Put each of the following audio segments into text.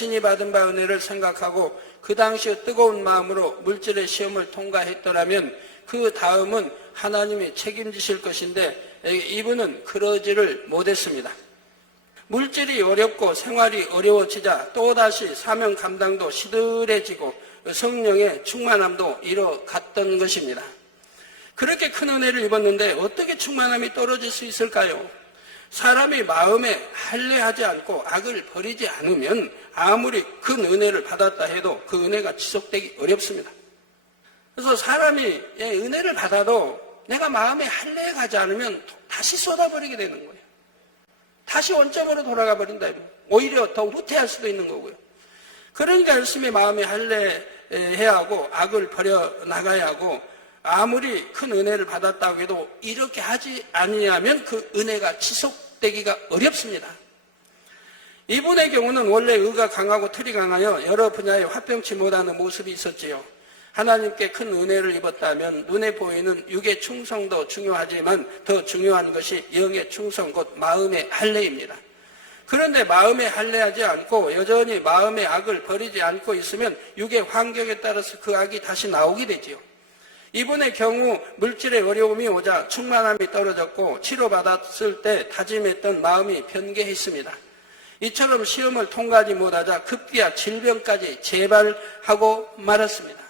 자신이 받은 바 은혜를 생각하고 그 당시에 뜨거운 마음으로 물질의 시험을 통과했더라면 그 다음은 하나님이 책임지실 것인데 이분은 그러지를 못했습니다. 물질이 어렵고 생활이 어려워지자 또다시 사명 감당도 시들해지고 성령의 충만함도 잃어갔던 것입니다. 그렇게 큰 은혜를 입었는데 어떻게 충만함이 떨어질 수 있을까요? 사람이 마음에 할례하지 않고 악을 버리지 않으면 아무리 큰 은혜를 받았다 해도 그 은혜가 지속되기 어렵습니다. 그래서 사람이 은혜를 받아도 내가 마음에 할례가지 않으면 다시 쏟아버리게 되는 거예요. 다시 원점으로 돌아가 버린다. 오히려 더 후퇴할 수도 있는 거고요. 그러니까 열심히 마음에 할례해야 하고 악을 버려나가야 하고 아무리 큰 은혜를 받았다고 해도 이렇게 하지 아니하면 그 은혜가 지속되기가 어렵습니다. 이분의 경우는 원래 의가 강하고 틀이 강하여 여러 분야에 화평치 못하는 모습이 있었지요. 하나님께 큰 은혜를 입었다면 눈에 보이는 육의 충성도 중요하지만 더 중요한 것이 영의 충성, 곧 마음의 할례입니다. 그런데 마음에 할례하지 않고 여전히 마음의 악을 버리지 않고 있으면 육의 환경에 따라서 그 악이 다시 나오게 되지요. 이분의 경우 물질의 어려움이 오자 충만함이 떨어졌고 치료받았을 때 다짐했던 마음이 변개했습니다. 이처럼 시험을 통과하지 못하자 급기야 질병까지 재발하고 말았습니다.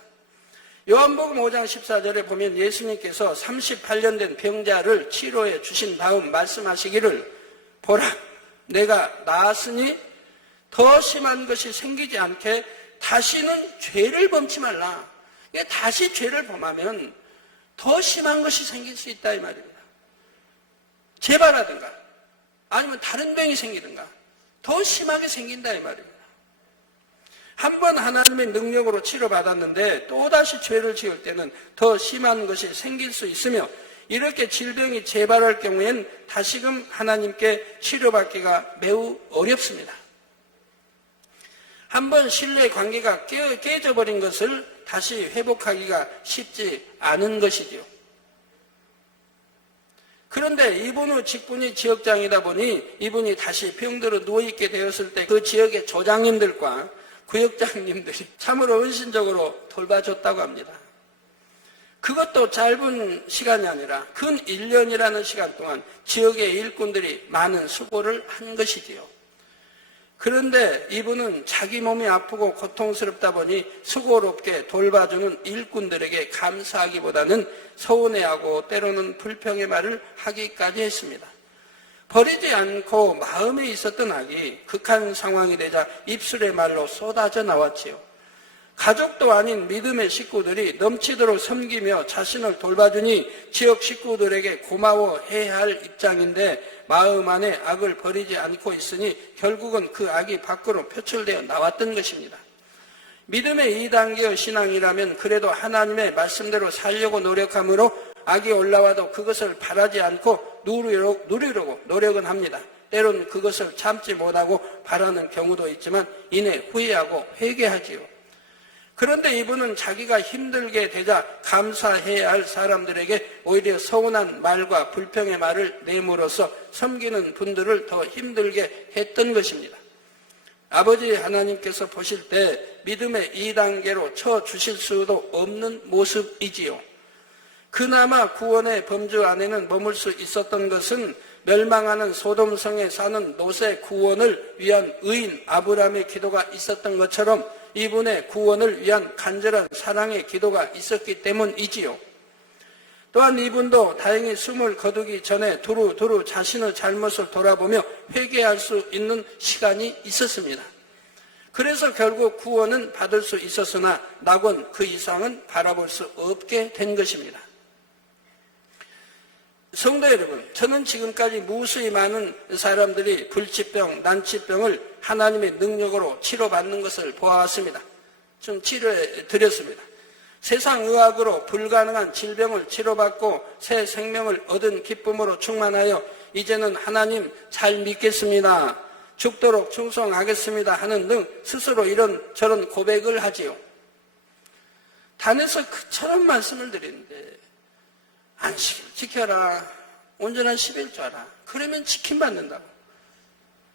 요한복음 5장 14절에 보면 예수님께서 38년 된 병자를 치료해 주신 다음 말씀하시기를 보라, 내가 나았으니 더 심한 것이 생기지 않게 다시는 죄를 범치 말라. 다시 죄를 범하면 더 심한 것이 생길 수 있다 이 말입니다. 재발하든가 아니면 다른 병이 생기든가 더 심하게 생긴다 이 말입니다. 한 번 하나님의 능력으로 치료받았는데 또다시 죄를 지을 때는 더 심한 것이 생길 수 있으며 이렇게 질병이 재발할 경우엔 다시금 하나님께 치료받기가 매우 어렵습니다. 한 번 신뢰 관계가 깨져버린 것을 다시 회복하기가 쉽지 않은 것이지요. 그런데 이분의 직분이 지역장이다 보니 이분이 다시 병들어 누워있게 되었을 때 그 지역의 조장님들과 구역장님들이 참으로 헌신적으로 돌봐줬다고 합니다. 그것도 짧은 시간이 아니라 근 1년이라는 시간 동안 지역의 일꾼들이 많은 수고를 한 것이지요. 그런데 이분은 자기 몸이 아프고 고통스럽다 보니 수고롭게 돌봐주는 일꾼들에게 감사하기보다는 서운해하고 때로는 불평의 말을 하기까지 했습니다. 버리지 않고 마음에 있었던 악이 극한 상황이 되자 입술의 말로 쏟아져 나왔지요. 가족도 아닌 믿음의 식구들이 넘치도록 섬기며 자신을 돌봐주니 지역 식구들에게 고마워해야 할 입장인데 마음 안에 악을 버리지 않고 있으니 결국은 그 악이 밖으로 표출되어 나왔던 것입니다. 믿음의 2단계의 신앙이라면 그래도 하나님의 말씀대로 살려고 노력하므로 악이 올라와도 그것을 바라지 않고 누리려고 노력은 합니다. 때론 그것을 참지 못하고 바라는 경우도 있지만 이내 후회하고 회개하지요. 그런데 이분은 자기가 힘들게 되자 감사해야 할 사람들에게 오히려 서운한 말과 불평의 말을 내므로써 섬기는 분들을 더 힘들게 했던 것입니다. 아버지 하나님께서 보실 때 믿음의 2단계로 쳐주실 수도 없는 모습이지요. 그나마 구원의 범주 안에는 머물 수 있었던 것은 멸망하는 소돔성에 사는 롯의 구원을 위한 의인 아브라함의 기도가 있었던 것처럼 이분의 구원을 위한 간절한 사랑의 기도가 있었기 때문이지요. 또한 이분도 다행히 숨을 거두기 전에 두루 자신의 잘못을 돌아보며 회개할 수 있는 시간이 있었습니다. 그래서 결국 구원은 받을 수 있었으나 낙원 그 이상은 바라볼 수 없게 된 것입니다. 성도 여러분, 저는 지금까지 무수히 많은 사람들이 불치병, 난치병을 하나님의 능력으로 치료받는 것을 보아왔습니다. 좀 치료해 드렸습니다. 세상 의학으로 불가능한 질병을 치료받고 새 생명을 얻은 기쁨으로 충만하여 이제는 하나님 잘 믿겠습니다. 죽도록 충성하겠습니다 하는 등 스스로 저런 고백을 하지요. 단에서 그처럼 말씀을 드리는데 안식일 지켜라, 온전한 11조하라. 그러면 지킴받는다고.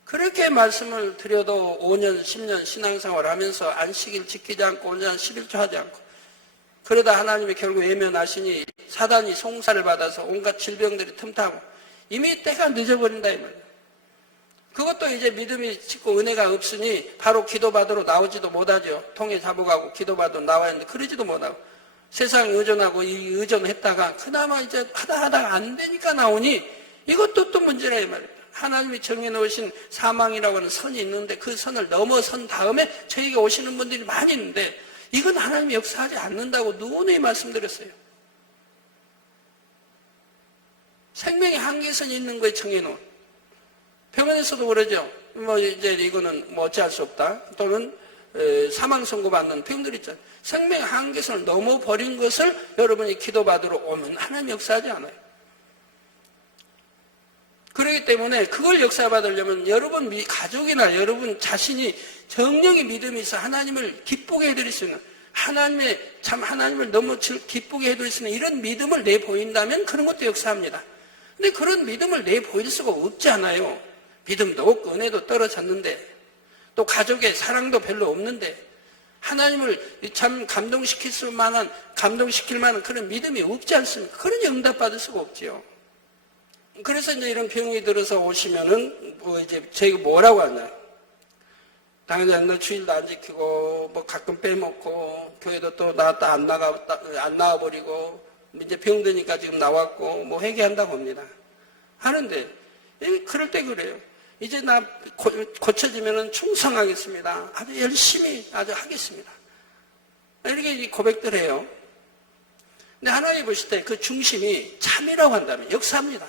그렇게 말씀을 드려도 5년, 10년 신앙생활 하면서 안식일 지키지 않고 온전한 11조 하지 않고 그러다 하나님이 결국 외면하시니 사단이 송사를 받아서 온갖 질병들이 틈타고 이미 때가 늦어버린다 이 말이에요. 그것도 이제 믿음이 짓고 은혜가 없으니 바로 기도받으러 나오지도 못하죠. 통에 잡아가고 기도받으러 나와야 하는데 그러지도 못하고 세상에 의존하고 의존했다가 그나마 이제 하다가 안 되니까 나오니 이것도 또 문제라 이 말이에요. 하나님이 정해놓으신 사망이라고 하는 선이 있는데 그 선을 넘어선 다음에 저에게 오시는 분들이 많이 있는데 이건 하나님이 역사하지 않는다고 누누이 말씀드렸어요. 생명의 한계선이 있는 거에 정해놓은. 병원에서도 그러죠. 뭐 이제 이거는 뭐 어찌할 수 없다. 또는 사망 선고 받는 병들 있잖아요. 생명의 한계선을 넘어버린 것을 여러분이 기도받으러 오면 하나님 역사하지 않아요. 그렇기 때문에 그걸 역사받으려면 여러분 가족이나 여러분 자신이 정령의 믿음이 있어 하나님을 기쁘게 해드릴 수 있는 하나님을 너무 기쁘게 해드릴 수 있는 이런 믿음을 내보인다면 그런 것도 역사합니다. 근데 그런 믿음을 내보일 수가 없지 않아요. 믿음도 없고 은혜도 떨어졌는데 또 가족의 사랑도 별로 없는데 하나님을 참 감동시킬 만한 그런 믿음이 없지 않습니까? 그러니 응답받을 수가 없지요. 그래서 이제 이런 병이 들어서 오시면은 뭐 이제 저희가 뭐라고 하나요? 당연히 옛날 주일도 안 지키고 뭐 가끔 빼먹고 교회도 또 나왔다 안 나와버리고 이제 병드니까 지금 나왔고 뭐 회개한다고 합니다. 하는데 그럴 때 그래요. 이제 나 고쳐지면은 충성하겠습니다. 아주 열심히 아주 하겠습니다. 이렇게 고백들 해요. 근데 하나님 보실 때 그 중심이 참이라고 한다면 역사합니다.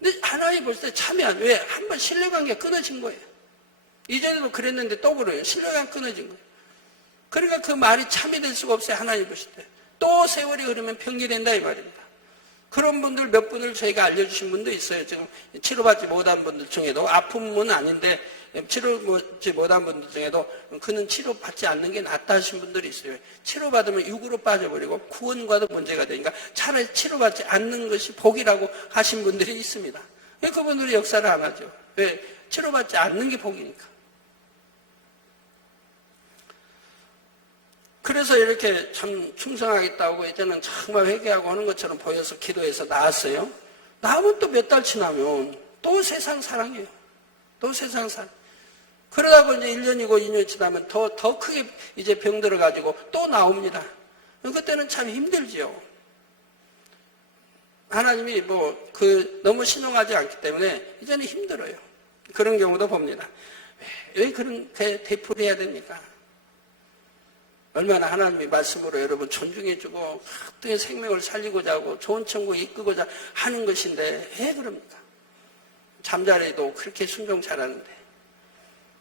근데 하나님 보실 때 참이 안, 왜? 한번 신뢰관계가 끊어진 거예요. 이전에도 그랬는데 또 그래요. 신뢰관계가 끊어진 거예요. 그러니까 그 말이 참이 될 수가 없어요. 하나님 보실 때. 또 세월이 흐르면 평기된다 이 말입니다. 그런 분들 몇 분을 저희가 알려주신 분도 있어요. 지금 치료받지 못한 분들 중에도 아픔은 아닌데 치료받지 못한 분들 중에도 그는 치료받지 않는 게 낫다 하신 분들이 있어요. 치료받으면 육으로 빠져버리고 구원과도 문제가 되니까 차라리 치료받지 않는 것이 복이라고 하신 분들이 있습니다. 왜 그분들이 역사를 안 하죠? 왜? 치료받지 않는 게 복이니까. 그래서 이렇게 참 충성하겠다고 이제는 정말 회개하고 하는 것처럼 보여서 기도해서 나왔어요. 나오면 또 몇 달 지나면 또 세상 사랑이에요. 또 세상 사랑. 그러다가 이제 1년이고 2년 지나면 더 크게 이제 병 들어가지고 또 나옵니다. 그때는 참 힘들지요. 하나님이 너무 신용하지 않기 때문에 이제는 힘들어요. 그런 경우도 봅니다. 왜 그렇게 되풀이해야 됩니까? 얼마나 하나님의 말씀으로 여러분 존중해주고 어떻게 생명을 살리고자 하고 좋은 천국 이끌고자 하는 것인데 왜 그럽니까? 잠자리도 그렇게 순종 잘하는데.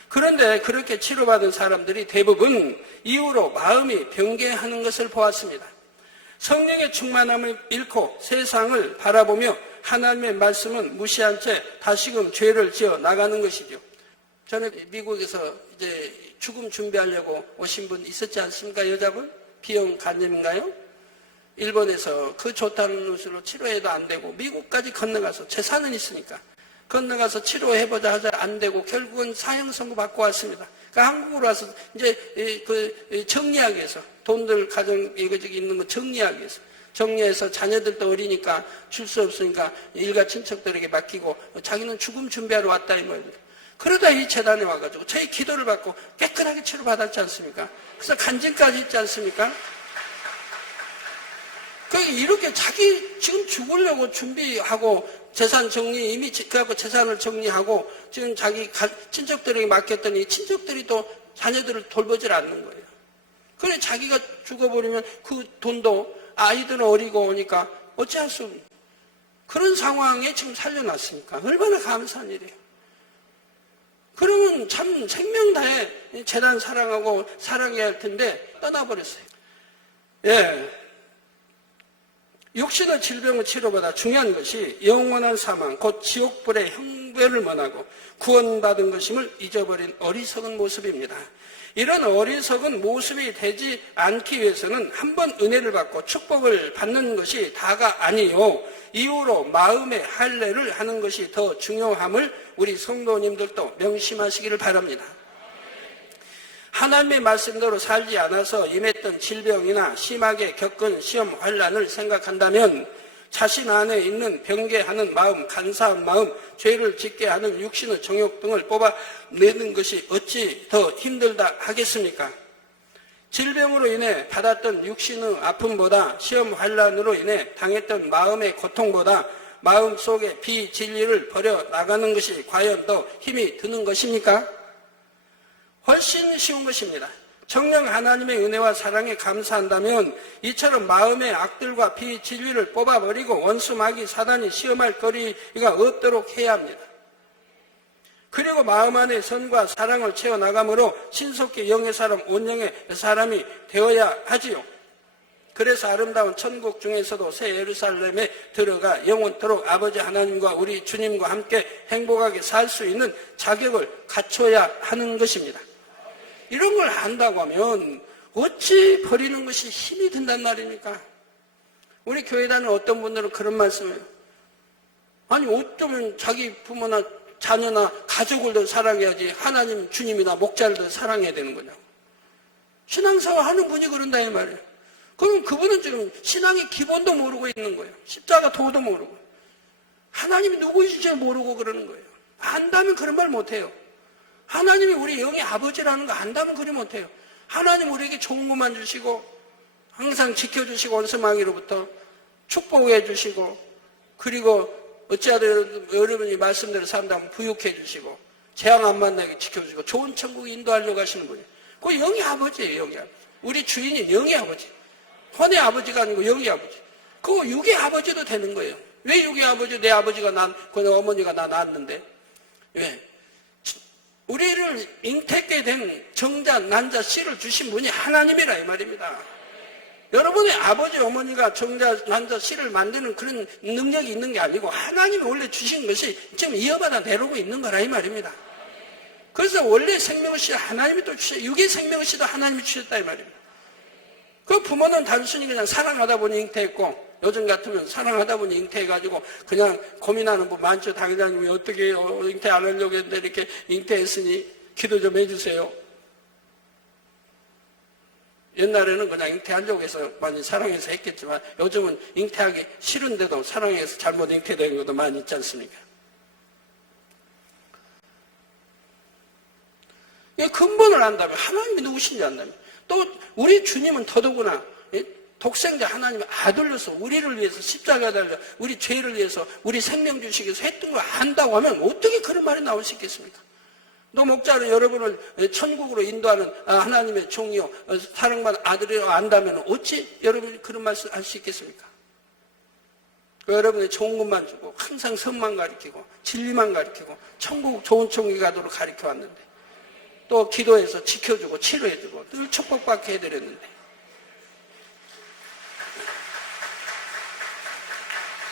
그런데 그렇게 치료받은 사람들이 대부분 이후로 마음이 변개하는 것을 보았습니다. 성령의 충만함을 잃고 세상을 바라보며 하나님의 말씀은 무시한 채 다시금 죄를 지어 나가는 것이죠. 전에 미국에서 이제 죽음 준비하려고 오신 분 있었지 않습니까? 여자분? 비형 간염인가요? 일본에서 그 좋다는 것으로 치료해도 안 되고 미국까지 건너가서 재산은 있으니까 건너가서 치료해보자 하자 안 되고 결국은 사형 선고 받고 왔습니다. 그러니까 한국으로 와서 이제 정리하기 위해서 돈들 가정 이거저기 있는 거 정리하기 위해서 정리해서 자녀들도 어리니까 줄 수 없으니까 일가 친척들에게 맡기고 자기는 죽음 준비하러 왔다 이 말입니다. 그러다 이 재단에 와가지고 저희 기도를 받고 깨끗하게 치료받았지 않습니까? 그래서 간증까지 있지 않습니까? 이렇게 자기 지금 죽으려고 준비하고 재산 정리 이미 그래갖고 재산을 정리하고 지금 자기 친척들에게 맡겼더니 친척들이 또 자녀들을 돌보질 않는 거예요. 그래 자기가 죽어버리면 그 돈도 아이들은 어리고 오니까 어찌할 수 없는 그런 상황에 지금 살려놨으니까 얼마나 감사한 일이에요. 그러면 참 생명 다해 재단 사랑하고 사랑해야 할 텐데 떠나버렸어요. 예. 육신의 질병의 치료보다 중요한 것이 영원한 사망, 곧 지옥불의 형벌을 면하고 구원받은 것임을 잊어버린 어리석은 모습입니다. 이런 어리석은 모습이 되지 않기 위해서는 한 번 은혜를 받고 축복을 받는 것이 다가 아니요, 이후로 마음의 할례를 하는 것이 더 중요함을 우리 성도님들도 명심하시기를 바랍니다. 하나님의 말씀대로 살지 않아서 임했던 질병이나 심하게 겪은 시험 환난을 생각한다면 자신 안에 있는 병개하는 마음, 간사한 마음, 죄를 짓게 하는 육신의 정욕 등을 뽑아내는 것이 어찌 더 힘들다 하겠습니까? 질병으로 인해 받았던 육신의 아픔보다 시험 환난으로 인해 당했던 마음의 고통보다 마음속의 비진리를 버려나가는 것이 과연 더 힘이 드는 것입니까? 훨씬 쉬운 것입니다. 정녕 하나님의 은혜와 사랑에 감사한다면 이처럼 마음의 악들과 비진리를 뽑아버리고 원수 마귀 사단이 시험할 거리가 없도록 해야 합니다. 그리고 마음 안에 선과 사랑을 채워나감으로 신속히 영의 사람, 온영의 사람이 되어야 하지요. 그래서 아름다운 천국 중에서도 새 예루살렘에 들어가 영원토록 아버지 하나님과 우리 주님과 함께 행복하게 살 수 있는 자격을 갖춰야 하는 것입니다. 이런 걸 안다고 하면 어찌 버리는 것이 힘이 든단 말입니까? 우리 교회 다니는 어떤 분들은 그런 말씀을 해요. 아니 어쩌면 자기 부모나 자녀나 가족을 더 사랑해야지 하나님, 주님이나 목자를 더 사랑해야 되는 거냐고. 신앙생활 하는 분이 그런다 이 말이에요. 그럼 그분은 지금 신앙의 기본도 모르고 있는 거예요. 십자가 도도 모르고. 하나님이 누구이실지 모르고 그러는 거예요. 안다면 그런 말 못해요. 하나님이 우리 영의 아버지라는 거 안다면 그리 못해요. 하나님 우리에게 좋은 것만 주시고 항상 지켜주시고 원수마귀로부터 축복해 주시고 그리고 어찌하든 여러분이 말씀대로 산다면 부육해 주시고 재앙 안 만나게 지켜주시고 좋은 천국 인도하려고 하시는 분이에요. 그 영의 아버지예요. 영의 아버지. 우리 주인이 영의 아버지. 혼의 아버지가 아니고 영의 아버지. 그거 육의 아버지도 되는 거예요. 왜 육의 아버지? 내 아버지가 그 어머니가 나 낳았는데. 왜? 우리를 잉태케 된 정자, 난자, 씨를 주신 분이 하나님이라 이 말입니다. 여러분의 아버지, 어머니가 정자, 난자, 씨를 만드는 그런 능력이 있는 게 아니고 하나님이 원래 주신 것이 지금 이어받아 내려오고 있는 거라 이 말입니다. 그래서 원래 생명의 씨 하나님이 또 주셨어요. 육의 생명의 씨도 하나님이 주셨다 이 말입니다. 그 부모는 단순히 그냥 사랑하다 보니 잉태했고 요즘 같으면 사랑하다 보니 잉태해가지고 그냥 고민하는 분 많죠. 당회장님이 어떻게 잉태 안 하려고 했는데 이렇게 잉태했으니 기도 좀 해주세요. 옛날에는 그냥 잉태하려고 해서 많이 사랑해서 했겠지만 요즘은 잉태하기 싫은데도 사랑해서 잘못 잉태되는 것도 많이 있지 않습니까? 이 근본을 안다면 하나님이 누구신지 안다면 또 우리 주님은 더더구나 독생자 하나님의 아들로서 우리를 위해서 십자가 달려 우리 죄를 위해서 우리 생명 주시기 위해서 했던 걸 안다고 하면 어떻게 그런 말이 나올 수 있겠습니까? 또 목자는 여러분을 천국으로 인도하는 하나님의 종이요 사랑받은 아들이라고 안다면 어찌 여러분이 그런 말씀 할 수 있겠습니까? 여러분이 좋은 것만 주고 항상 선만 가르치고 진리만 가르치고 천국 좋은 천국에 가도록 가르쳐 왔는데 또 기도해서 지켜주고 치료해주고 늘 축복받게 해드렸는데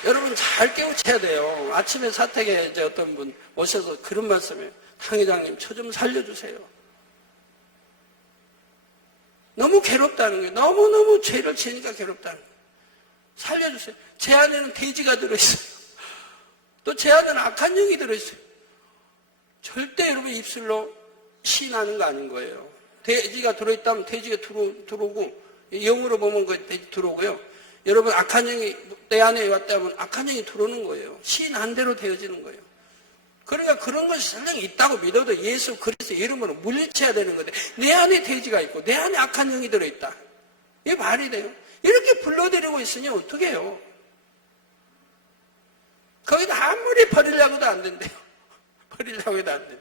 여러분 잘 깨우쳐야 돼요. 아침에 사택에 이제 어떤 분 오셔서 그런 말씀이에요. 당 회장님 저 좀 살려주세요. 너무 괴롭다는 거예요. 너무너무 죄를 지으니까 괴롭다는 거예요. 살려주세요. 제 안에는 돼지가 들어있어요. 또 제 안에는 악한 영이 들어있어요. 절대 여러분 입술로 시인하는 거 아닌 거예요. 돼지가 들어있다면 돼지가 들어오고 영으로 보면 그 돼지 들어오고요. 여러분 악한 영이 내 안에 왔다면 악한 영이 들어오는 거예요. 시인한 대로 되어지는 거예요. 그러니까 그런 것이 설령 있다고 믿어도 예수 그리스도 이름으로 물리쳐야 되는 건데 내 안에 돼지가 있고 내 안에 악한 영이 들어있다. 이게 말이 돼요? 이렇게 불러들이고 있으니 어떻게 해요? 거기다 아무리 버리려고도 안 된대요. 버리려고도 안 된대요.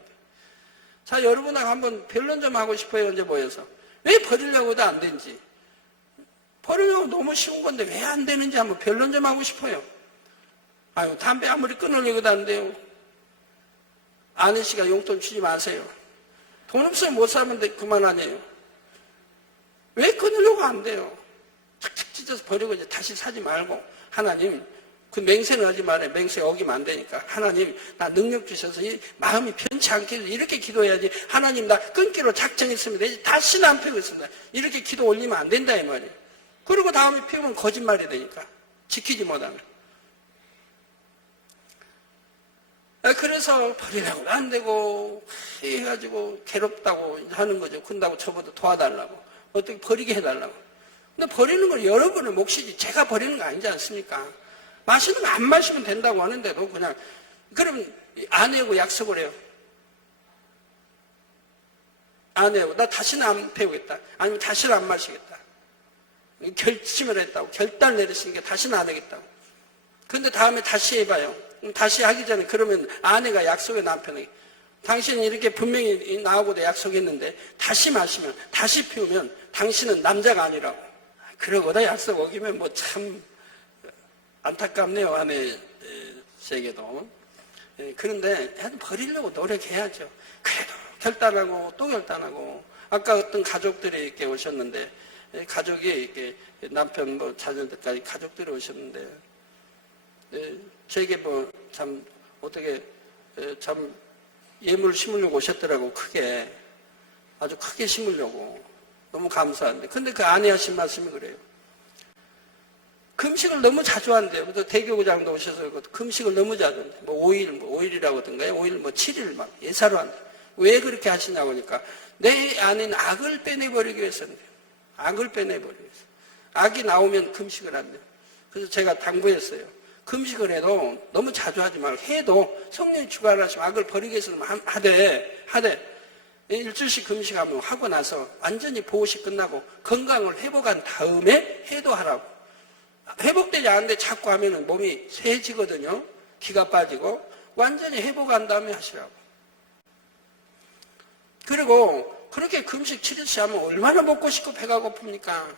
자, 여러분하고 한번 변론 좀 하고 싶어요. 언제 모여서. 왜 버리려고도 안 되는지. 버리려고 너무 쉬운 건데 왜 안 되는지 한번 변론 좀 하고 싶어요. 아유, 담배 아무리 끊으려고도 안 돼요. 아내 씨가 용돈 주지 마세요. 돈 없으면 못 사면 그만하네요. 왜 끊으려고 안 돼요? 착착 찢어서 버리고 이제 다시 사지 말고 하나님, 그 맹세는 하지 말아요. 맹세 어기면 안 되니까. 하나님, 나 능력 주셔서 이 마음이 편치 않게 해서 이렇게 기도해야지. 하나님, 나 끊기로 작정했습니다. 이제 다시는 안 피우겠습니다. 이렇게 기도 올리면 안 된다, 이 말이에요. 그리고 다음에 피우면 거짓말이 되니까. 지키지 못하면. 그래서 버리라고도 안 되고, 해가지고 괴롭다고 하는 거죠. 근다고 저보다 도와달라고. 어떻게 버리게 해달라고. 근데 버리는 건 여러분의 몫이지. 제가 버리는 거 아니지 않습니까? 마시는 거 안 마시면 된다고 하는데도 그냥, 그럼 아내하고 약속을 해요. 아내하고, 나 다시는 안 배우겠다. 아니면 다시는 안 마시겠다. 결심을 했다고. 결단을 내렸으니까 다시는 안 하겠다고. 근데 다음에 다시 해봐요. 다시 하기 전에 그러면 아내가 약속해 남편에게. 당신은 이렇게 분명히 나하고도 약속했는데 다시 마시면, 다시 피우면 당신은 남자가 아니라고. 그러고다 약속 어기면 뭐 참 안타깝네요, 아내에게도. 그런데 버리려고 노력해야죠. 그래도 결단하고 또 결단하고. 아까 어떤 가족들이 이렇게 오셨는데, 가족이 이렇게 남편 뭐 자녀들까지 가족들이 오셨는데, 저에게 뭐 참 어떻게 참 예물 심으려고 오셨더라고. 크게, 아주 크게 심으려고. 너무 감사한데. 근데 그 아내 하신 말씀이 그래요. 금식을 너무 자주 한대요. 그래서 대교구장도 오셔서 금식을 너무 자주 한대요. 뭐 5일이라고 하던가요? 5일 뭐 7일 막 예사로 한대요. 왜 그렇게 하시냐고 하니까 내 안에 악을 빼내버리기 위해서인데요. 악을 빼내버리기 위해서. 악이 나오면 금식을 한대요. 그래서 제가 당부했어요. 금식을 해도 너무 자주 하지 말고 해도 성령이 주관하시면 악을 버리기 위해서 하되 일주일씩 금식하면 하고 나서 완전히 보호식 끝나고 건강을 회복한 다음에 해도 하라고. 회복되지 않는데 자꾸 하면 몸이 쇠해지거든요. 기가 빠지고 완전히 회복한 다음에 하시라고. 그리고 그렇게 금식 7일씩 하면 얼마나 먹고 싶고 배가 고픕니까?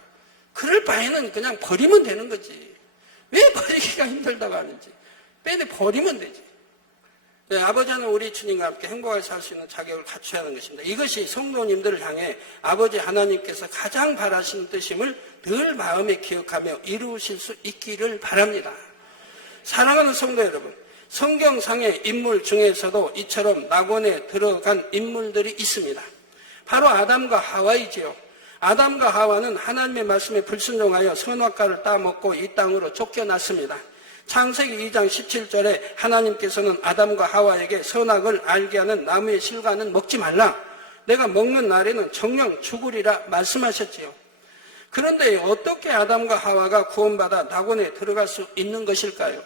그럴 바에는 그냥 버리면 되는 거지. 왜 버리기가 힘들다고 하는지. 빼내 버리면 되지. 네, 아버지는 우리 주님과 함께 행복하게 살 수 있는 자격을 갖춰야 하는 것입니다. 이것이 성도님들을 향해 아버지 하나님께서 가장 바라시는 뜻임을 늘 마음에 기억하며 이루실 수 있기를 바랍니다. 사랑하는 성도 여러분, 성경상의 인물 중에서도 이처럼 낙원에 들어간 인물들이 있습니다. 바로 아담과 하와이지요. 아담과 하와는 하나님의 말씀에 불순종하여 선악과를 따먹고 이 땅으로 쫓겨났습니다. 창세기 2장 17절에 하나님께서는 아담과 하와에게 선악을 알게 하는 나무의 실과는 먹지 말라. 내가 먹는 날에는 정녕 죽으리라 말씀하셨지요. 그런데 어떻게 아담과 하와가 구원받아 낙원에 들어갈 수 있는 것일까요?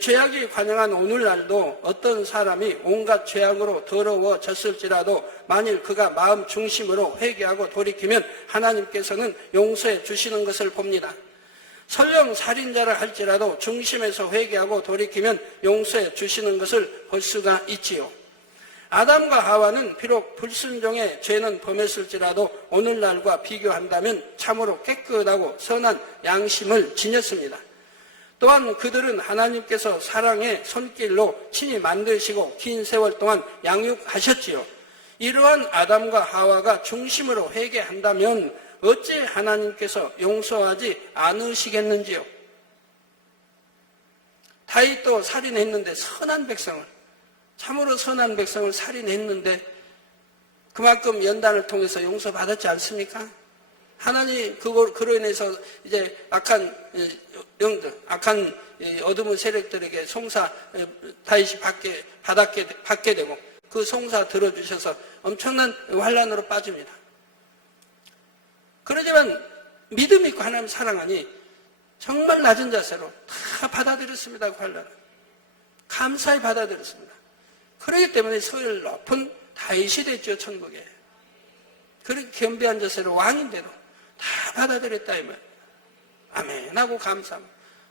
죄악이 관영한 오늘날도 어떤 사람이 온갖 죄악으로 더러워졌을지라도 만일 그가 마음 중심으로 회개하고 돌이키면 하나님께서는 용서해 주시는 것을 봅니다. 설령 살인자를 할지라도 중심에서 회개하고 돌이키면 용서해 주시는 것을 볼 수가 있지요. 아담과 하와는 비록 불순종의 죄는 범했을지라도 오늘날과 비교한다면 참으로 깨끗하고 선한 양심을 지녔습니다. 또한 그들은 하나님께서 사랑의 손길로 친히 만드시고 긴 세월 동안 양육하셨지요. 이러한 아담과 하와가 중심으로 회개한다면 어찌 하나님께서 용서하지 않으시겠는지요? 다윗도 살인했는데 선한 백성을, 참으로 선한 백성을 살인했는데 그만큼 연단을 통해서 용서받았지 않습니까? 하나님 그로 인해서 이제 악한 영들, 악한 어둠의 세력들에게 송사 다윗이 받게 되고 그 송사 들어주셔서 엄청난 환란으로 빠집니다. 그러지만 믿음 있고 하나님 사랑하니 정말 낮은 자세로 다 받아들였습니다. 그 환란을 감사히 받아들였습니다. 그렇기 때문에 서열 높은 다윗이 됐죠. 천국에. 그렇게 겸비한 자세로 왕인데도 다 받아들였다 이 말. 아멘 하고 감사함.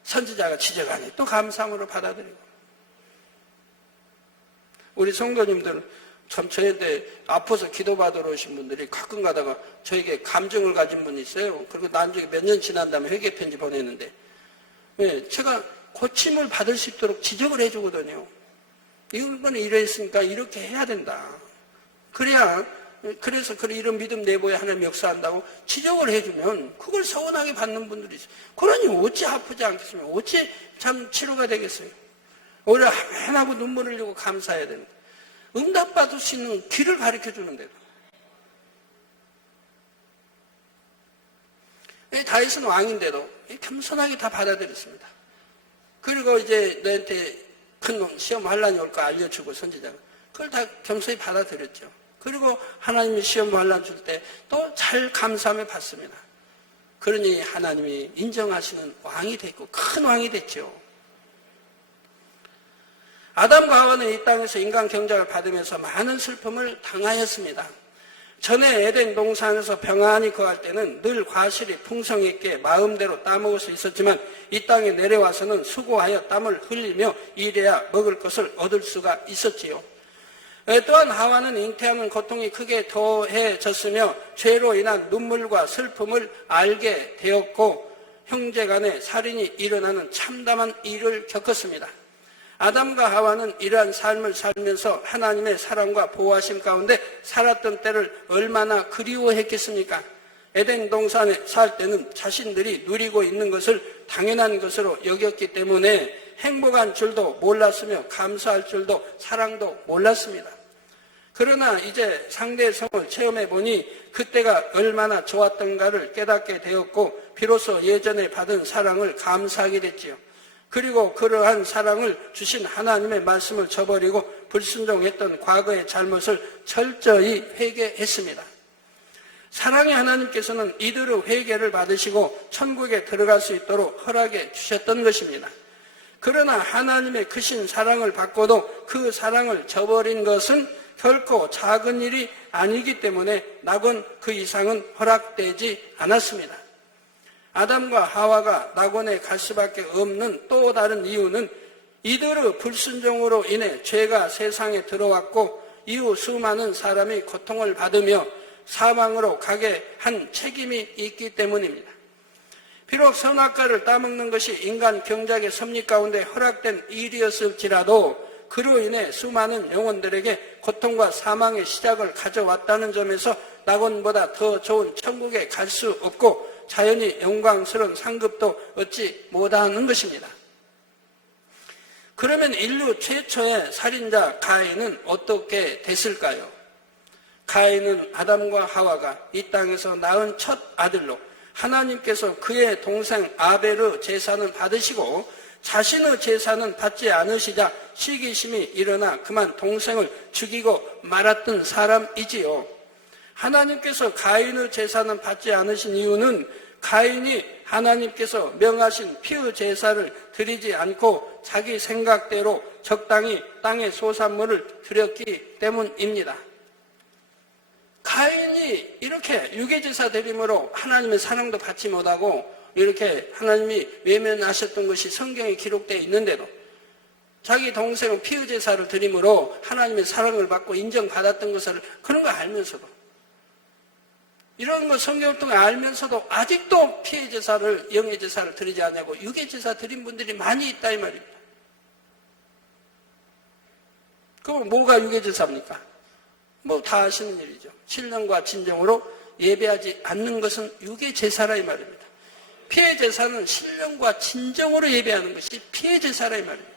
선지자가 지적하니 또 감사함으로 받아들이고. 우리 성도님들은 참 저한테 아파서 기도받으러 오신 분들이 가끔 가다가 저에게 감정을 가진 분이 있어요. 그리고 나중에 몇 년 지난 다음에 회개 편지 보내는데 제가 고침을 받을 수 있도록 지적을 해주거든요. 이거는 이랬으니까 이렇게 해야 된다. 그래야 그래서 이런 믿음 내부에 하나님 역사한다고 지적을 해주면 그걸 서운하게 받는 분들이 있어요. 그러니 어찌 아프지 않겠습니까? 어찌 참 치료가 되겠어요? 오히려 하나하고 눈물을 흘리고 감사해야 됩니다. 응답받을 수 있는 길을 가르쳐 주는데도. 다윗은 왕인데도 겸손하게 다 받아들였습니다. 그리고 이제 너한테 큰 시험 환란이 올 거 알려주고 선지자가 그걸 다 겸손히 받아들였죠. 그리고 하나님이 시험 환란 줄 때 또 잘 감사하며 받습니다. 그러니 하나님이 인정하시는 왕이 됐고 큰 왕이 됐죠. 아담과 하와는 이 땅에서 인간 경작을 받으면서 많은 슬픔을 당하였습니다. 전에 에덴 동산에서 평안히 거할 때는 늘 과실이 풍성했기에 마음대로 따먹을 수 있었지만 이 땅에 내려와서는 수고하여 땀을 흘리며 일해야 먹을 것을 얻을 수가 있었지요. 또한 하와는 잉태하는 고통이 크게 더해졌으며 죄로 인한 눈물과 슬픔을 알게 되었고 형제간에 살인이 일어나는 참담한 일을 겪었습니다. 아담과 하와는 이러한 삶을 살면서 하나님의 사랑과 보호하심 가운데 살았던 때를 얼마나 그리워했겠습니까? 에덴 동산에 살 때는 자신들이 누리고 있는 것을 당연한 것으로 여겼기 때문에 행복한 줄도 몰랐으며 감사할 줄도 사랑도 몰랐습니다. 그러나 이제 상대의 성을 체험해 보니 그때가 얼마나 좋았던가를 깨닫게 되었고 비로소 예전에 받은 사랑을 감사하게 됐지요. 그리고 그러한 사랑을 주신 하나님의 말씀을 저버리고 불순종했던 과거의 잘못을 철저히 회개했습니다. 사랑의 하나님께서는 이들의 회개를 받으시고 천국에 들어갈 수 있도록 허락해 주셨던 것입니다. 그러나 하나님의 크신 사랑을 받고도 그 사랑을 저버린 것은 결코 작은 일이 아니기 때문에 낙원 그 이상은 허락되지 않았습니다. 아담과 하와가 낙원에 갈 수밖에 없는 또 다른 이유는 이들의 불순종으로 인해 죄가 세상에 들어왔고 이후 수많은 사람이 고통을 받으며 사망으로 가게 한 책임이 있기 때문입니다. 비록 선악과를 따먹는 것이 인간 경작의 섭리 가운데 허락된 일이었을지라도 그로 인해 수많은 영혼들에게 고통과 사망의 시작을 가져왔다는 점에서 낙원보다 더 좋은 천국에 갈 수 없고 자연히 영광스러운 상급도 얻지 못하는 것입니다. 그러면 인류 최초의 살인자 가인은 어떻게 됐을까요? 가인은 아담과 하와가 이 땅에서 낳은 첫 아들로 하나님께서 그의 동생 아벨의 제사는 받으시고 자신의 제사는 받지 않으시자 시기심이 일어나 그만 동생을 죽이고 말았던 사람이지요. 하나님께서 가인의 제사는 받지 않으신 이유는 가인이 하나님께서 명하신 피의 제사를 드리지 않고 자기 생각대로 적당히 땅의 소산물을 드렸기 때문입니다. 가인이 이렇게 유괴제사 드림으로 하나님의 사랑도 받지 못하고 이렇게 하나님이 외면하셨던 것이 성경에 기록되어 있는데도 자기 동생은 피의 제사를 드림으로 하나님의 사랑을 받고 인정받았던 것을 그런 거 알면서도 이런 거 성경을 통해 알면서도 아직도 피의 제사를 영의 제사를 드리지 않고 유괴 제사 드린 분들이 많이 있다 이 말입니다. 그럼 뭐가 유괴 제사입니까? 뭐 다 아시는 일이죠. 신령과 진정으로 예배하지 않는 것은 유괴 제사라 이 말입니다. 피의 제사는 신령과 진정으로 예배하는 것이 피의 제사라 이 말입니다.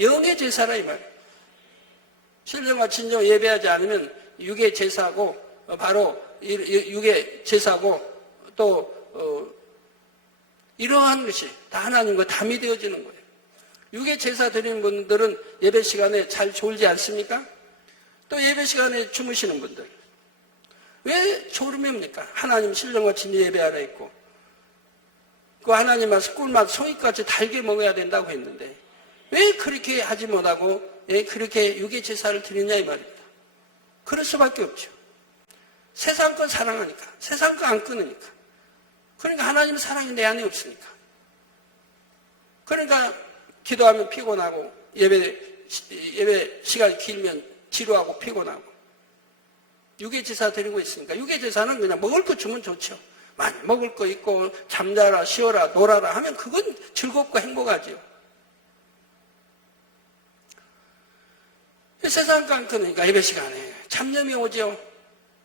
영의 제사라 이 말입니다. 신령과 진정으로 예배하지 않으면 유괴 제사고 바로 유괴 제사고 또 이러한 것이 다 하나님과 담이 되어지는 거예요. 유괴 제사 드리는 분들은 예배 시간에 잘 졸지 않습니까? 또 예배 시간에 주무시는 분들 왜 졸음입니까? 하나님 신령과 진정 예배하라 했고 그 하나님 말씀 꿀맛 송이까지 달게 먹어야 된다고 했는데 왜 그렇게 하지 못하고 왜 그렇게 유괴 제사를 드리냐 이 말입니다. 그럴 수밖에 없죠. 세상 건 사랑하니까 세상 거 안 끊으니까 그러니까 하나님 사랑이 내 안에 없으니까 그러니까 기도하면 피곤하고 예배 시간이 길면 지루하고 피곤하고 유괴제사 드리고 있으니까 유괴제사는 그냥 먹을 거 주면 좋죠. 많이 먹을 거 있고 잠자라 쉬어라 놀아라 하면 그건 즐겁고 행복하죠. 세상 거 안 끊으니까 예배 시간에 잡념이 오죠.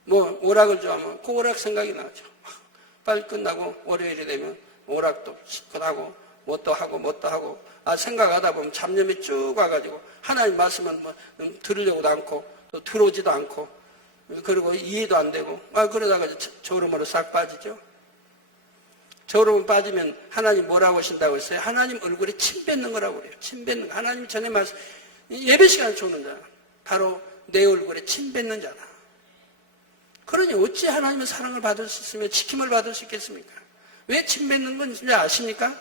뭐 오락을 좋아하면 그 오락 생각이 나죠. 빨리 끝나고 월요일이 되면 오락도 실컷 하고 뭣도 하고 생각하다 보면 잡념이 쭉 와가지고 하나님 말씀은 뭐 들으려고도 않고 또 들어오지도 않고 그리고 이해도 안 되고 그러다가 졸음으로 싹 빠지죠. 졸음 빠지면 하나님 뭐라고 하신다고 했어요? 하나님 얼굴에 침 뱉는 거라고 그래요. 침 뱉는 거. 하나님 전에 말씀 예배 시간에 주는 자는 바로 내 얼굴에 침 뱉는 자다. 그러니 어찌 하나님의 사랑을 받을 수 있으며 지킴을 받을 수 있겠습니까? 왜 침 뱉는 건지 아십니까?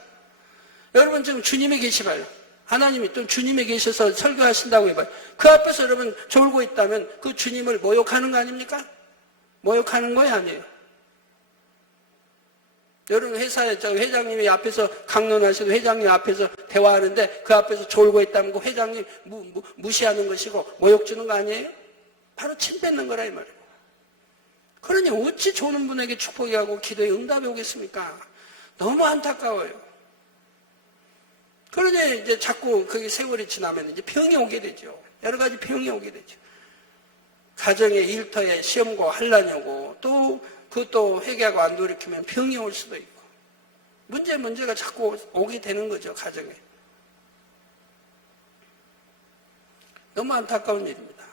여러분 지금 주님에 계시봐요. 하나님이 또 주님에 계셔서 설교하신다고 해봐요. 그 앞에서 여러분 졸고 있다면 그 주님을 모욕하는 거 아닙니까? 모욕하는 거야 아니에요? 여러분 회사에 저 회장님이 앞에서 강론하시고 회장님 앞에서 대화하는데 그 앞에서 졸고 있다면 그 회장님 무시하는 것이고 모욕 주는 거 아니에요? 바로 침 뱉는 거라 이 말이에요. 그러니 어찌 조는 분에게 축복이 가고 기도에 응답이 오겠습니까? 너무 안타까워요. 그러니 이제 자꾸 그게 세월이 지나면 이제 병이 오게 되죠. 여러 가지 병이 오게 되죠. 가정의 일터에 시험과 환란이 오고 그것도 회개하고 안 돌이키면 병이 올 수도 있고 문제가 자꾸 오게 되는 거죠. 가정에. 너무 안타까운 일입니다.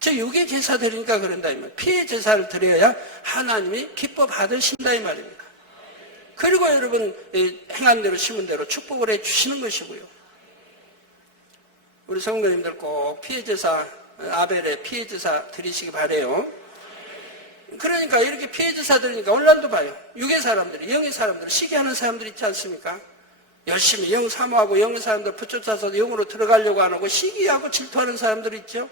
저 육의 제사 드리니까 그런다 이 말이에요. 피의 제사를 드려야 하나님이 기뻐 받으신다 이 말입니다. 그리고 여러분 행한 대로 심은 대로 축복을 해 주시는 것이고요. 우리 성도님들 꼭 피의 제사 아벨의 피의 제사 드리시기 바래요. 그러니까 이렇게 피의 제사 드리니까 오늘날도 봐요. 육의 사람들이 영의 사람들 시기하는 사람들 있지 않습니까? 열심히 영 사모하고 영의 사람들 붙여서 영으로 들어가려고 안 하고 시기하고 질투하는 사람들 있죠.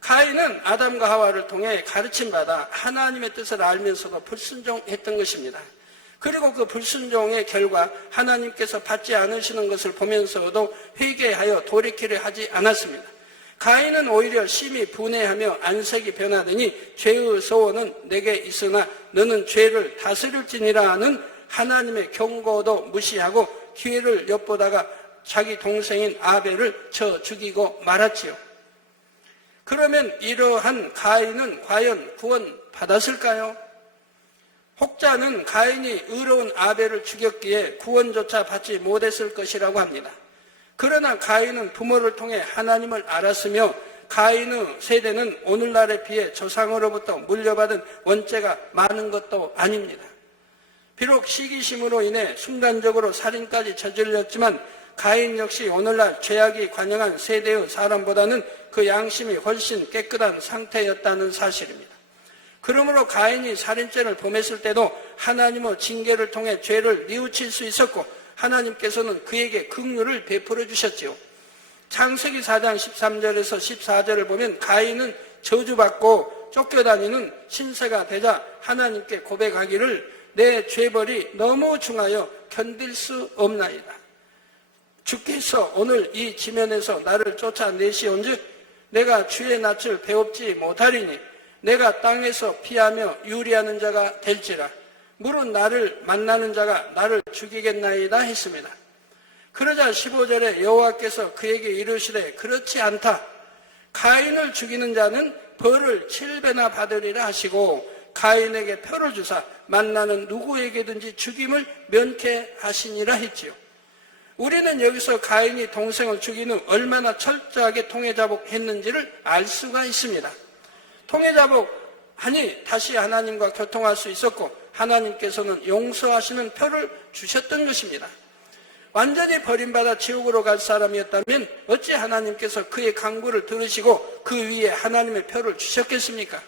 가인은 아담과 하와를 통해 가르침받아 하나님의 뜻을 알면서도 불순종했던 것입니다. 그리고 그 불순종의 결과 하나님께서 받지 않으시는 것을 보면서도 회개하여 돌이키려 하지 않았습니다. 가인은 오히려 심히 분해하며 안색이 변하더니 죄의 소원은 내게 있으나 너는 죄를 다스릴지니라 하는 하나님의 경고도 무시하고 기회를 엿보다가 자기 동생인 아벨을 쳐 죽이고 말았지요. 그러면 이러한 가인은 과연 구원 받았을까요? 혹자는 가인이 의로운 아벨을 죽였기에 구원조차 받지 못했을 것이라고 합니다. 그러나 가인은 부모를 통해 하나님을 알았으며 가인의 세대는 오늘날에 비해 조상으로부터 물려받은 원죄가 많은 것도 아닙니다. 비록 시기심으로 인해 순간적으로 살인까지 저질렀지만 가인 역시 오늘날 죄악이 관영한 세대의 사람보다는 그 양심이 훨씬 깨끗한 상태였다는 사실입니다. 그러므로 가인이 살인죄를 범했을 때도 하나님의 징계를 통해 죄를 뉘우칠 수 있었고 하나님께서는 그에게 긍휼을 베풀어 주셨지요. 창세기 4장 13절에서 14절을 보면 가인은 저주받고 쫓겨다니는 신세가 되자 하나님께 고백하기를 내 죄벌이 너무 중하여 견딜 수 없나이다. 주께서 오늘 이 지면에서 나를 쫓아내시온즉 내가 주의 낯을 배웁지 못하리니 내가 땅에서 피하며 유리하는 자가 될지라 물은 나를 만나는 자가 나를 죽이겠나이다 했습니다. 그러자 15절에 여호와께서 그에게 이르시되 그렇지 않다. 가인을 죽이는 자는 벌을 7배나 받으리라 하시고 가인에게 표를 주사 만나는 누구에게든지 죽임을 면케하시니라 했지요. 우리는 여기서 가인이 동생을 죽인 후 얼마나 철저하게 통해자복했는지를 알 수가 있습니다. 통해자복하니 다시 하나님과 교통할 수 있었고 하나님께서는 용서하시는 표를 주셨던 것입니다. 완전히 버림받아 지옥으로 갈 사람이었다면 어찌 하나님께서 그의 간구를 들으시고 그 위에 하나님의 표를 주셨겠습니까?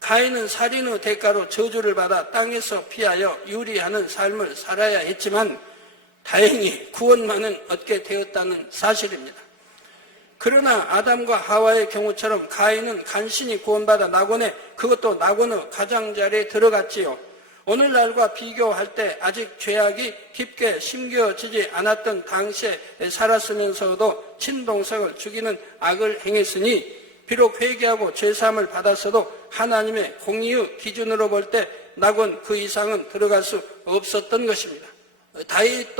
가인은 살인의 대가로 저주를 받아 땅에서 피하여 유리하는 삶을 살아야 했지만 다행히 구원만은 얻게 되었다는 사실입니다. 그러나 아담과 하와의 경우처럼 가인은 간신히 구원받아 낙원에 그것도 낙원의 가장자리에 들어갔지요. 오늘날과 비교할 때 아직 죄악이 깊게 심겨지지 않았던 당시에 살았으면서도 친동생을 죽이는 악을 행했으니 비록 회개하고 죄사함을 받았어도 하나님의 공의의 기준으로 볼 때 낙원 그 이상은 들어갈 수 없었던 것입니다. 다윗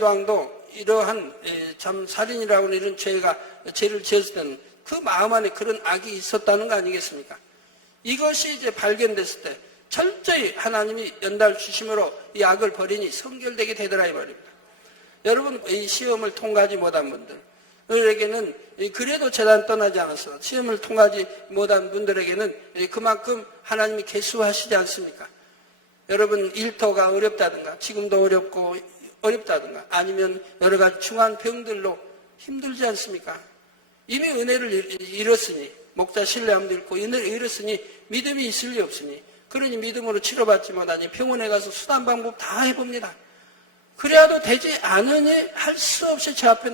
왕도 이러한 참 살인이라고 하는 이런 죄를 지었을 때는 그 마음 안에 그런 악이 있었다는 거 아니겠습니까? 이것이 이제 발견됐을 때 철저히 하나님이 연달 주심으로 이 악을 버리니 성결되게 되더라 이 말입니다. 여러분, 이 시험을 통과하지 못한 분들에게는 그래도 재단 떠나지 않았어. 시험을 통과하지 못한 분들에게는 그만큼 하나님이 계수하시지 않습니까? 여러분, 일터가 어렵다든가 지금도 어렵고 어렵다든가 아니면 여러 가지 중한 병들로 힘들지 않습니까? 이미 은혜를 잃었으니 목자 신뢰함도 잃고 은혜를 잃었으니 믿음이 있을 리 없으니 그러니 믿음으로 치료받지 못하니 병원에 가서 수단 방법 다 해봅니다. 그래야도 되지 않으니 할 수 없이 제 앞에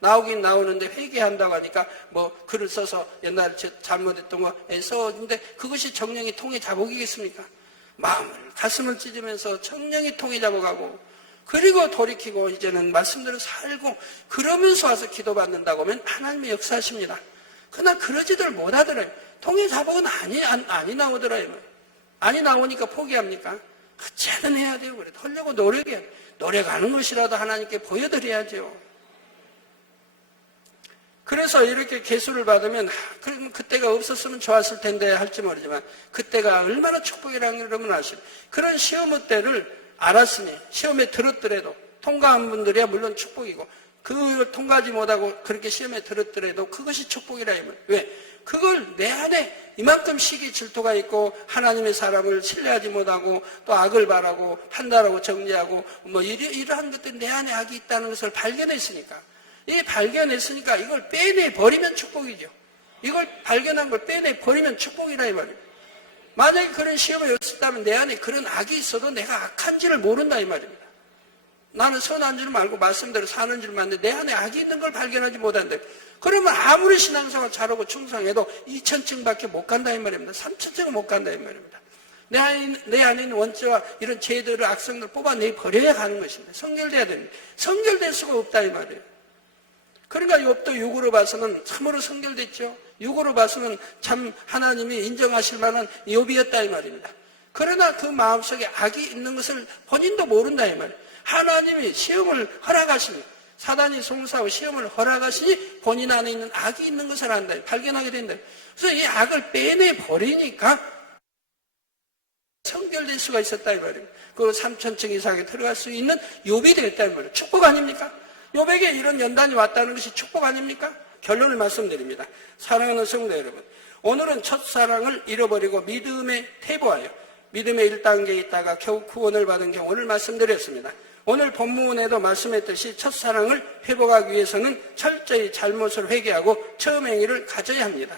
나오긴 나오는데 회개한다고 하니까 뭐 글을 써서 옛날에 잘못했던 거 써는데 그것이 정령이 통해 자복이겠습니까? 마음을 가슴을 찢으면서 정령이 통해 자복하고 그리고 돌이키고 이제는 말씀대로 살고 그러면서 와서 기도받는다고 하면 하나님의 역사하십니다. 그러나 그러지들 못하더라요. 통해 자복은 아니 나오더라요. 아니 나오니까 포기합니까? 어찌하든 해야 돼요. 그래. 하려고 노력해야 돼요. 노력하는 것이라도 하나님께 보여드려야죠. 그래서 이렇게 계수를 받으면 그러면 그때가 없었으면 좋았을 텐데 할지 모르지만 그때가 얼마나 축복이라는 걸 여러분 아시죠? 그런 시험의 때를 알았으니 시험에 들었더라도 통과한 분들이야 물론 축복이고 그걸 통과하지 못하고 그렇게 시험에 들었더라도 그것이 축복이라 이 말이에요. 왜? 그걸 내 안에 이만큼 시기 질투가 있고 하나님의 사람을 신뢰하지 못하고 또 악을 바라고 판단하고 정죄하고 뭐 이러한 것들이 내 안에 악이 있다는 것을 발견했으니까 이 발견했으니까 이걸 빼내버리면 축복이죠. 이걸 발견한 걸 빼내버리면 축복이라 이 말이에요. 만약에 그런 시험이 없었다면 내 안에 그런 악이 있어도 내가 악한지를 모른다 이 말입니다. 나는 선한 줄 알고 말씀대로 사는 줄 아는데 내 안에 악이 있는 걸 발견하지 못한다. 그러면 아무리 신앙생활 잘하고 충성해도 2000층밖에 못 간다 이 말입니다. 3000층은 못 간다 이 말입니다. 내 안에 있는 원죄와 이런 죄들을 악성들을 뽑아내 버려야 가는 것입니다. 성결돼야 됩니다. 성결될 수가 없다 이 말이에요. 그러니까 욥도 육으로 봐서는 참으로 성결됐죠. 육으로 봐서는 참 하나님이 인정하실 만한 욥이었다 이 말입니다. 그러나 그 마음속에 악이 있는 것을 본인도 모른다 이 말이에요. 하나님이 시험을 허락하시니 사단이 송사하고 시험을 허락하시니 본인 안에 있는 악이 있는 것을 안다. 발견하게 된다. 그래서 이 악을 빼내버리니까 성결될 수가 있었다 이 말입니다. 그 3000층 이상에 들어갈 수 있는 욥이 되었다 이 말이에요. 축복 아닙니까? 욥에게 이런 연단이 왔다는 것이 축복 아닙니까? 결론을 말씀드립니다. 사랑하는 성도 여러분, 오늘은 첫사랑을 잃어버리고 믿음에 퇴보하여 믿음의 1단계에 있다가 겨우 구원을 받은 경우를 말씀드렸습니다. 오늘 본문에도 말씀했듯이 첫사랑을 회복하기 위해서는 철저히 잘못을 회개하고 처음 행위를 가져야 합니다.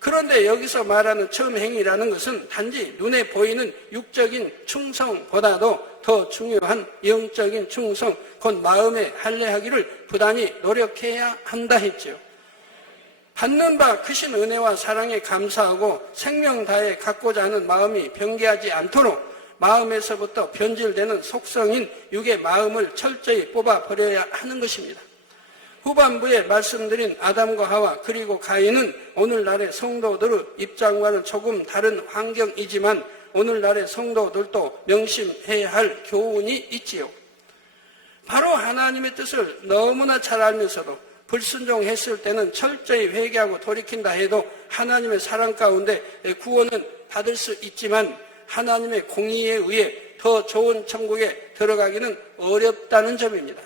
그런데 여기서 말하는 처음 행위라는 것은 단지 눈에 보이는 육적인 충성보다도 더 중요한 영적인 충성, 곧 마음의 할례하기를 부단히 노력해야 한다 했죠. 받는 바 크신 은혜와 사랑에 감사하고 생명 다해 갖고자 하는 마음이 변개하지 않도록 마음에서부터 변질되는 속성인 육의 마음을 철저히 뽑아버려야 하는 것입니다. 후반부에 말씀드린 아담과 하와 그리고 가인은 오늘날의 성도들의 입장과는 조금 다른 환경이지만 오늘날의 성도들도 명심해야 할 교훈이 있지요. 바로 하나님의 뜻을 너무나 잘 알면서도 불순종했을 때는 철저히 회개하고 돌이킨다 해도 하나님의 사랑 가운데 구원은 받을 수 있지만 하나님의 공의에 의해 더 좋은 천국에 들어가기는 어렵다는 점입니다.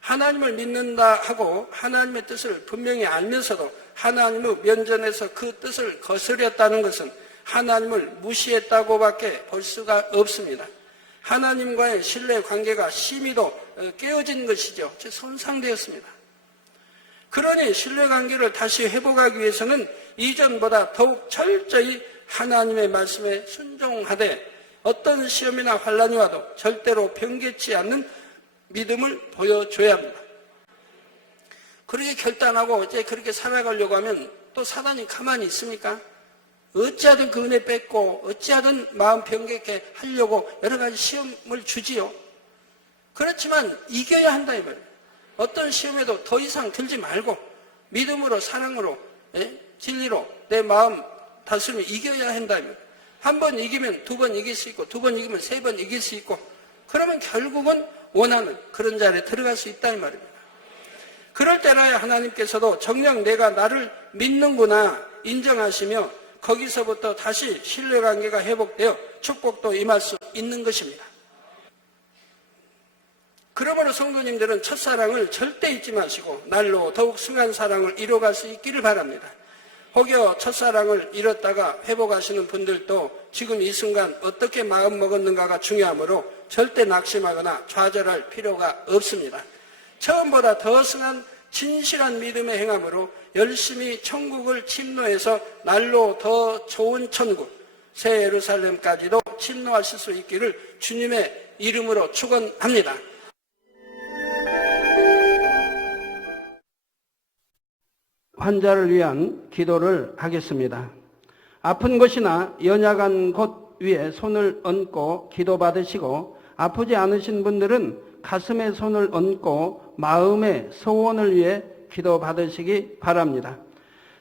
하나님을 믿는다 하고 하나님의 뜻을 분명히 알면서도 하나님의 면전에서 그 뜻을 거스렸다는 것은 하나님을 무시했다고밖에 볼 수가 없습니다. 하나님과의 신뢰 관계가 심히도 깨어진 것이죠. 즉 손상되었습니다. 그러니 신뢰 관계를 다시 회복하기 위해서는 이전보다 더욱 철저히 하나님의 말씀에 순종하되 어떤 시험이나 환난이 와도 절대로 변개치 않는 믿음을 보여줘야 합니다. 그렇게 결단하고 이제 그렇게 살아가려고 하면 또 사단이 가만히 있습니까? 어찌하든 그 은혜 뺏고 어찌하든 마음 변개케 하려고 여러 가지 시험을 주지요. 그렇지만 이겨야 한다 이 말이에요. 어떤 시험에도 더 이상 들지 말고 믿음으로 사랑으로 진리로 내 마음 다스리며 이겨야 한다 이 말이에요. 한 번 이기면 두 번 이길 수 있고 두 번 이기면 세 번 이길 수 있고 그러면 결국은 원하는 그런 자리에 들어갈 수 있다 이 말입니다. 그럴 때나야 하나님께서도 정녕 내가 나를 믿는구나 인정하시며 거기서부터 다시 신뢰관계가 회복되어 축복도 임할 수 있는 것입니다. 그러므로 성도님들은 첫사랑을 절대 잊지 마시고 날로 더욱 승한 사랑을 이뤄갈 수 있기를 바랍니다. 혹여 첫사랑을 잃었다가 회복하시는 분들도 지금 이 순간 어떻게 마음 먹었는가가 중요하므로 절대 낙심하거나 좌절할 필요가 없습니다. 처음보다 더 승한 진실한 믿음의 행함으로 열심히 천국을 침노해서 날로 더 좋은 천국, 새 예루살렘까지도 침노하실 수 있기를 주님의 이름으로 축원합니다. 환자를 위한 기도를 하겠습니다. 아픈 곳이나 연약한 곳 위에 손을 얹고 기도받으시고 아프지 않으신 분들은 가슴에 손을 얹고 마음의 소원을 위해 기도받으시기 바랍니다.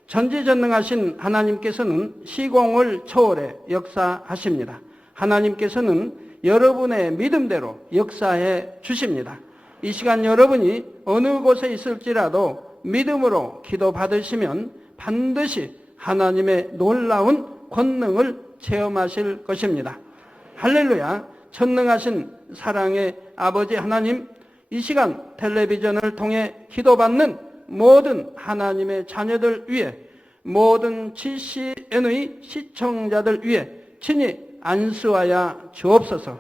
전지전능하신 하나님께서는 시공을 초월해 역사하십니다. 하나님께서는 여러분의 믿음대로 역사해 주십니다. 이 시간 여러분이 어느 곳에 있을지라도 믿음으로 기도받으시면 반드시 하나님의 놀라운 권능을 체험하실 것입니다. 할렐루야. 전능하신 사랑의 아버지 하나님, 이 시간 텔레비전을 통해 기도받는 모든 하나님의 자녀들 위해, 모든 GCN의 시청자들 위해 친히 안수하여 주옵소서.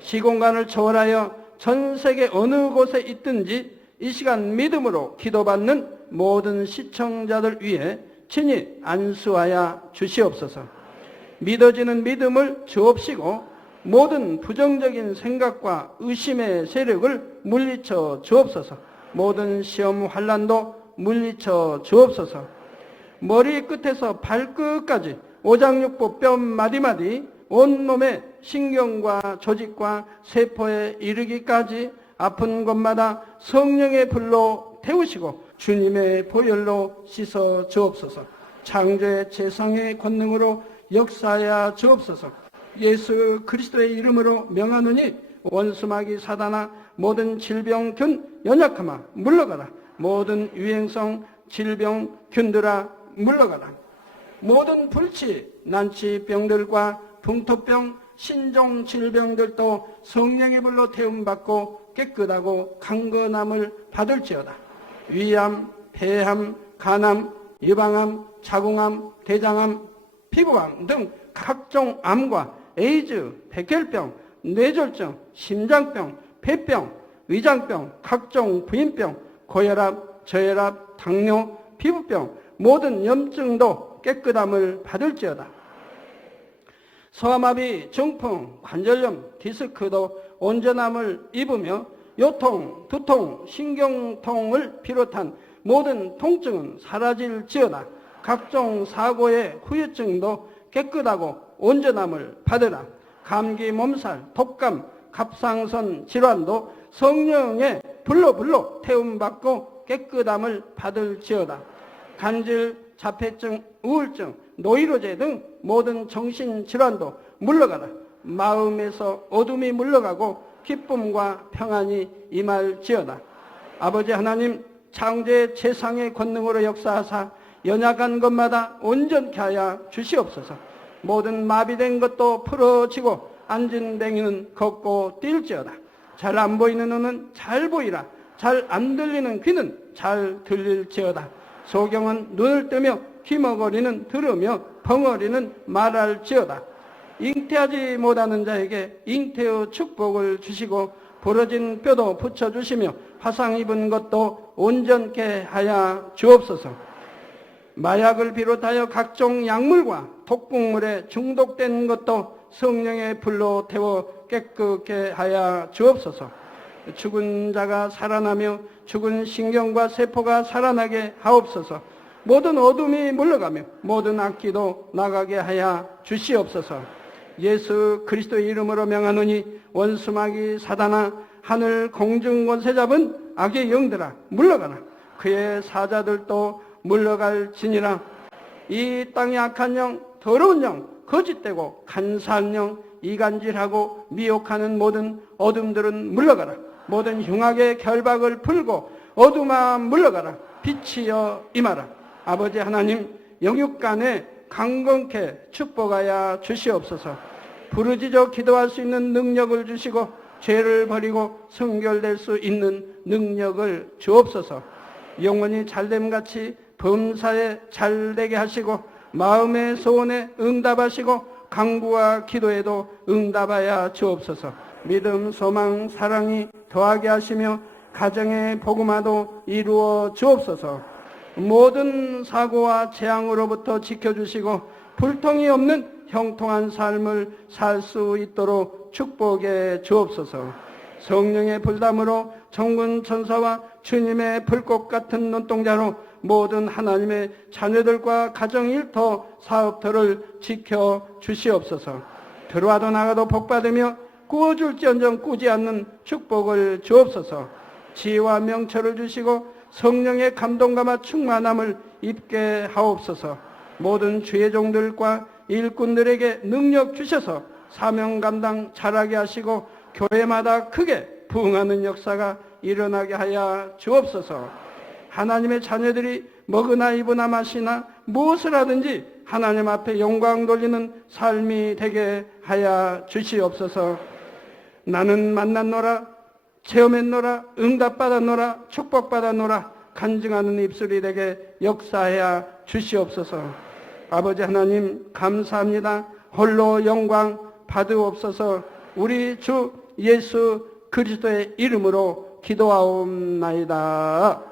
시공간을 초월하여 전 세계 어느 곳에 있든지 이 시간 믿음으로 기도받는 모든 시청자들 위해 친히 안수하여 주시옵소서. 믿어지는 믿음을 주옵시고 모든 부정적인 생각과 의심의 세력을 물리쳐 주옵소서. 모든 시험 환난도 물리쳐 주옵소서. 머리 끝에서 발끝까지 오장육부 뼈 마디마디 온몸의 신경과 조직과 세포에 이르기까지 아픈 곳마다 성령의 불로 태우시고 주님의 보혈로 씻어 주옵소서. 창조의 재상의 권능으로 역사하여 주옵소서. 예수 그리스도의 이름으로 명하노니 원수마귀 사단아 모든 질병균 연약함아 물러가라. 모든 유행성 질병균들아 물러가라. 모든 불치 난치병들과 풍토병 신종질병들도 성령의 불로 태움받고 깨끗하고 강건함을 받을지어다. 위암, 폐암, 간암, 유방암, 자궁암, 대장암, 피부암 등 각종 암과 에이즈, 백혈병, 뇌졸중, 심장병, 폐병, 위장병, 각종 부인병, 고혈압, 저혈압, 당뇨, 피부병, 모든 염증도 깨끗함을 받을지어다. 소아마비, 중풍, 관절염, 디스크도 온전함을 입으며 요통, 두통, 신경통을 비롯한 모든 통증은 사라질지어다. 각종 사고의 후유증도 깨끗하고 온전함을 받으라. 감기, 몸살, 독감, 갑상선 질환도 성령의 불로 태움받고 깨끗함을 받을지어다. 간질, 자폐증, 우울증, 노이로제 등 모든 정신질환도 물러가라. 마음에서 어둠이 물러가고 기쁨과 평안이 임할지어다. 아버지 하나님, 창조의 재상의 권능으로 역사하사 연약한 것마다 온전케 하여 주시옵소서. 모든 마비된 것도 풀어지고 앉은 뱅이는 걷고 뛸지어다. 잘 안 보이는 눈은 잘 보이라. 잘 안 들리는 귀는 잘 들릴지어다. 소경은 눈을 뜨며 귀머거리는 들으며 벙어리는 말할지어다. 잉태하지 못하는 자에게 잉태의 축복을 주시고 부러진 뼈도 붙여주시며 화상 입은 것도 온전케 하여 주옵소서. 마약을 비롯하여 각종 약물과 독극물에 중독된 것도 성령의 불로 태워 깨끗게 하여 주옵소서. 죽은 자가 살아나며 죽은 신경과 세포가 살아나게 하옵소서. 모든 어둠이 물러가며 모든 악기도 나가게 하여 주시옵소서. 예수 그리스도의 이름으로 명하노니 원수마귀 사단아 하늘 공중 권세 잡은 악의 영들아 물러가라. 그의 사자들도 물러갈지니라. 이 땅의 악한 영, 더러운 영, 거짓되고 간사한 영, 이간질하고 미혹하는 모든 어둠들은 물러가라. 모든 흉악의 결박을 풀고 어둠아 물러가라. 빛이여 임하라. 아버지 하나님, 영육간에 강건케 축복하여 주시옵소서. 부르짖어 기도할 수 있는 능력을 주시고 죄를 버리고 성결될 수 있는 능력을 주옵소서. 영원히 잘됨같이 범사에 잘되게 하시고 마음의 소원에 응답하시고 간구와 기도에도 응답하여 주옵소서. 믿음, 소망, 사랑이 더하게 하시며 가정의 복음화도 이루어 주옵소서. 모든 사고와 재앙으로부터 지켜주시고 불통이 없는 형통한 삶을 살 수 있도록 축복해 주옵소서. 성령의 불담으로 정군 천사와 주님의 불꽃 같은 눈동자로 모든 하나님의 자녀들과 가정 일터 사업터를 지켜 주시옵소서. 들어와도 나가도 복받으며 구워줄지언정 꾸지 않는 축복을 주옵소서. 지혜와 명철을 주시고 성령의 감동감화 충만함을 입게 하옵소서. 모든 주의 종들과 일꾼들에게 능력 주셔서 사명 감당 잘하게 하시고 교회마다 크게 부흥하는 역사가 일어나게 하여 주옵소서. 하나님의 자녀들이 먹으나 입으나 마시나 무엇을 하든지 하나님 앞에 영광 돌리는 삶이 되게 하여 주시옵소서. 나는 만났노라, 체험했노라, 응답받았노라, 축복받았노라 간증하는 입술이 되게 역사하여 주시옵소서. 아버지 하나님 감사합니다. 홀로 영광 받으옵소서. 우리 주 예수 그리스도의 이름으로 기도하옵나이다.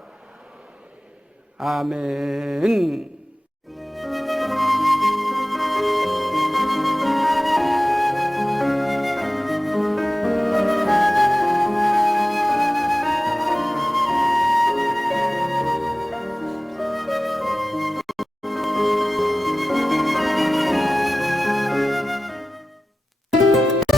아멘.